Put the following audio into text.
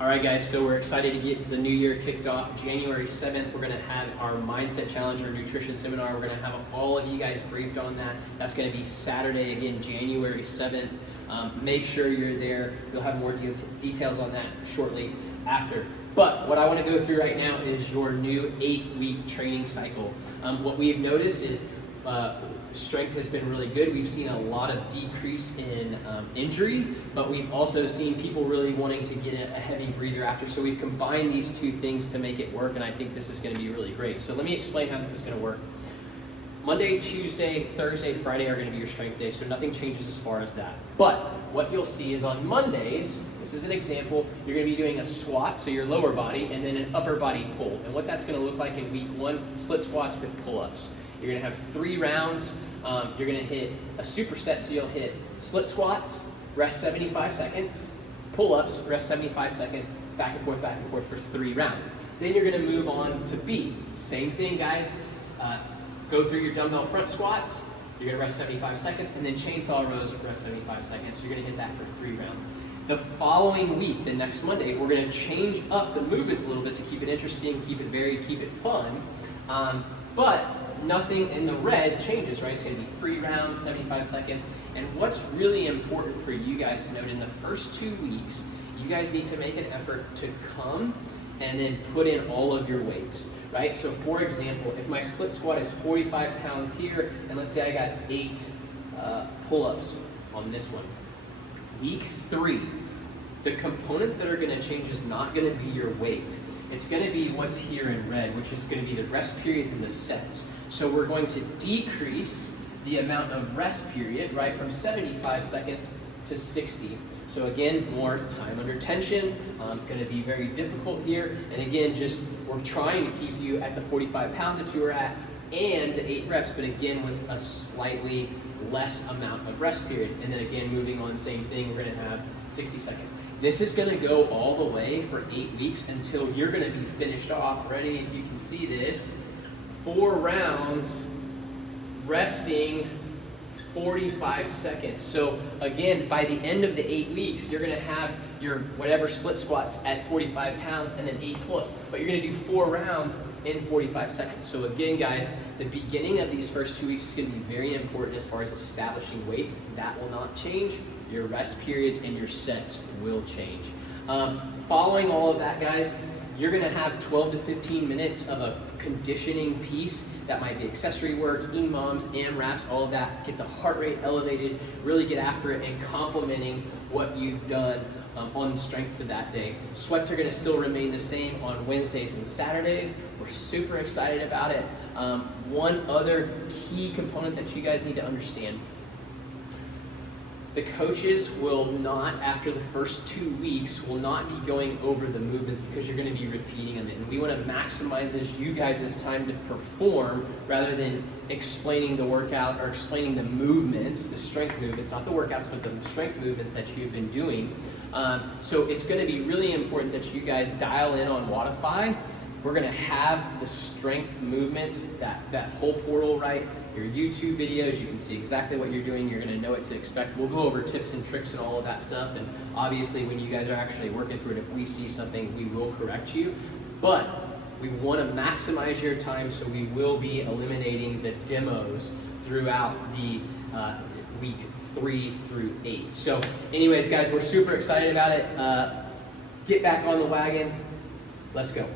All right, guys, so we're excited to get the new year kicked off. January 7th, we're going to have our Mindset Challenge, our nutrition seminar. We're going to have all of you guys briefed on that. That's going to be Saturday, again, January 7th. Make sure you're there. You'll have more details on that shortly after. But what I want to go through right now is your new 8-week training cycle. What we've noticed is strength has been really good. We've seen a lot of decrease in injury, but we've also seen people really wanting to get a heavy breather after. So we've combined these two things to make it work, and I think this is going to be really great. So let me explain how this is going to work. Monday, Tuesday, Thursday, Friday are going to be your strength days, so nothing changes as far as that. But what you'll see is on Mondays, this is an example, you're going to be doing a squat, so your lower body, and then an upper body pull. And what that's going to look like in week 1, split squats with pull-ups. You're going to have 3 rounds. You're going to hit a superset, so you'll hit split squats, rest 75 seconds, pull-ups, rest 75 seconds, back and forth for 3 rounds. Then you're going to move on to beat. Same thing, guys. Go through your dumbbell front squats. You're going to rest 75 seconds, and then chainsaw rows, rest 75 seconds. You're going to hit that for 3 rounds. The following week, the next Monday, we're going to change up the movements a little bit to keep it interesting, keep it varied, keep it fun. But nothing in the red changes, right? It's going to be 3 rounds, 75 seconds. And what's really important for you guys to note, in the first 2 weeks, you guys need to make an effort to come and then put in all of your weights, right? So for example, if my split squat is 45 pounds here, and let's say I got 8 pull-ups on this one. Week 3, the components that are going to change is not going to be your weight. It's going to be what's here in red, which is going to be the rest periods and the sets. So we're going to decrease the amount of rest period, right, from 75 seconds to 60. So again, more time under tension, going to be very difficult here. And again, we're trying to keep you at the 45 pounds that you were at and the 8 reps, but again with a slightly less amount of rest period. And then again, moving on, same thing, we're going to have 60 seconds. This is going to go all the way for 8 weeks until you're going to be finished off. Ready? If you can see this, 4 rounds, resting 45 seconds. So again, by the end of the 8 weeks, you're going to have your whatever split squats at 45 pounds and then 8 pull-ups. But you're going to do 4 rounds in 45 seconds. So again, guys, the beginning of these first 2 weeks is going to be very important as far as establishing weights. That will not change. Your rest periods and your sets will change. Following all of that, guys, you're going to have 12 to 15 minutes of a conditioning piece. That might be accessory work, EMOMs, AMRAPs, all of that. Get the heart rate elevated, really get after it, and complementing what you've done on the strength for that day. Sweats are going to still remain the same on Wednesdays and Saturdays. We're super excited about it. One other key component that you guys need to understand: the coaches will not, after the first 2 weeks, will not be going over the movements because you're going to be repeating them. And we want to maximize you guys' time to perform rather than explaining the workout or explaining the movements, the strength movements, not the workouts, but the strength movements that you've been doing. So it's going to be really important that you guys dial in on Wodify. We're going to have the strength movements, that whole portal, right? Your YouTube videos, you can see exactly what you're doing. You're going to know what to expect. We'll go over tips and tricks and all of that stuff. And obviously, when you guys are actually working through it, if we see something, we will correct you. But we want to maximize your time, so we will be eliminating the demos throughout the week 3 through 8. So anyways, guys, we're super excited about it. Get back on the wagon. Let's go.